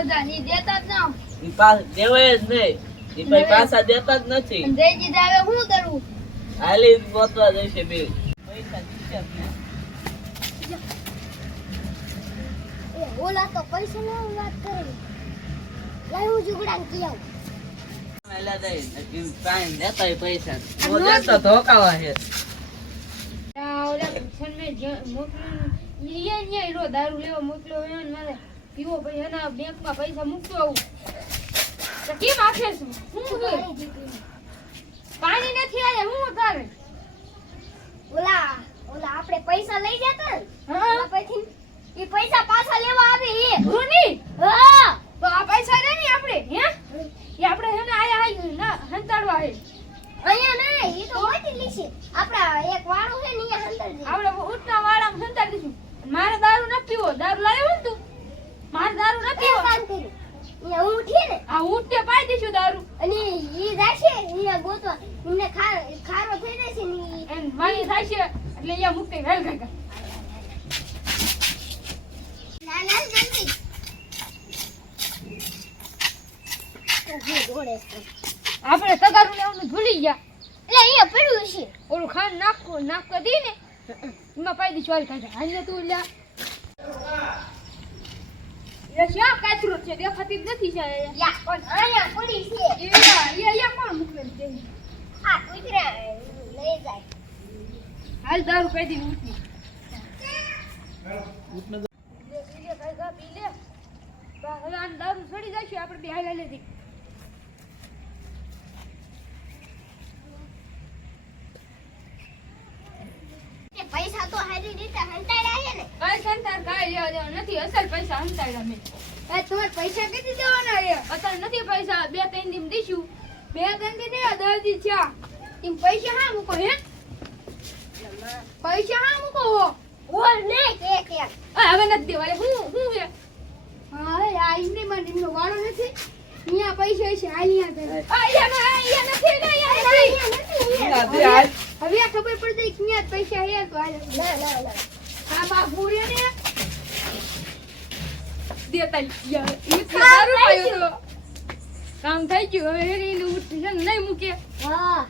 બધા ની દેતા જ ના ઈ પા- દેવાય જ નહીં ઈ ભાઈ પાછા દેતા જ નથી. અને જઈ જીત શું કરવું હાલી ગોતવા જશે બે. પૈસા. ઓલા તો પૈસા નો વાત કરે. લાય હું પૈસા. દેતા ધોકાવા ઓલા દારૂ લેવા મોકલ્યો હોય ને મારે. પીવો ભાઈ એના બેંકમાં પૈસા મૂકતો આવું. તો કેમ આખે છે? શું પાણી નથી આયા હું તારે ઓલા ઓલા આપણે પૈસા લઈ જતા હા. પછી એ પૈસા પાછા લેવા આવે એ હું હા. તો આ પૈસા લે ને આપણે હે? એ આપણે હેને આયા આયા ના હંતાડવા હે અહીંયા ના એ તો મોટી લીસી આપડા એક વાળું હે ને અહીંયા હંતાડી આપણે ઉઠના વાળામાં હંતાડી દઈશું મારે દારૂ ન પીવો દારૂ લાવ્યો ને તું મારે દારૂ ન એ પીવો કામ કર્યું અહીંયા હું ઉઠીએ ને આ ઉઠને પાઈ દઈશું દારૂ. અને ઈ જાશે અહીંયા ગોતવા. એમને ખારો થઈ જશે ને એમ માની જાશે એટલે અહીંયા મૂકી વેલ ગઈ ના જલ્દી. આપણે સગારું લેવાનું ભૂલી ગયા. એટલે અહીંયા પડ્યું છે ઓલું ખાંડ નાખો નાખવા દી ને. એમાં પાઈ દીધું હાલ કાઢે હાલ તું લ્યા. એ શ્યાં કાચરો છે? દેખાતી જ નથી છે યા પણ અહીંયા પડી છે. એ એ અહીંયા કોણ મૂકેલું છે? આ કૂતરા લઈ જાય. હાલ દારૂ પી દી ઉઠી. ઉઠને લે, પી. બા, હવે આને દારૂ સડી જશે આપણે બે હાલ લેતી પૈસા તો હારી રીતે હંતાડ્યા છે ને. કઈ સંતાર કાંઈ લેવા દેવા નથી. અસલ પૈસા હંતાડ્યા મેં. એ તમારે પૈસા કેટલી દેવાના છે? અત્યારે નથી પૈસા. બે ત્રણ દિન દઈશું બે ત્રણ દિન નહીં દસ દિન છે એમ પૈસા હા મૂકો હે? પૈસા હા મૂકો હો. ઓર ને કે કે હવે નથી દેવા હું હું હે? હા આ ઇમને મને એમનો વાળો નથી. અહીંયા પૈસા છે અહીંયા નથી અહીંયા નથી. અહીંયા નથી. હવે ખબર પડતી ક્યાં પૈસા હે તો હાલે ના ના ના આ બા ભૂરે ને. દેતા યાર ઈ તો કામ થઈ પાયો તો. કામ થઈ ગયું. હવે હેરીને ઉઠી છે ને નહીં મૂકે. હા.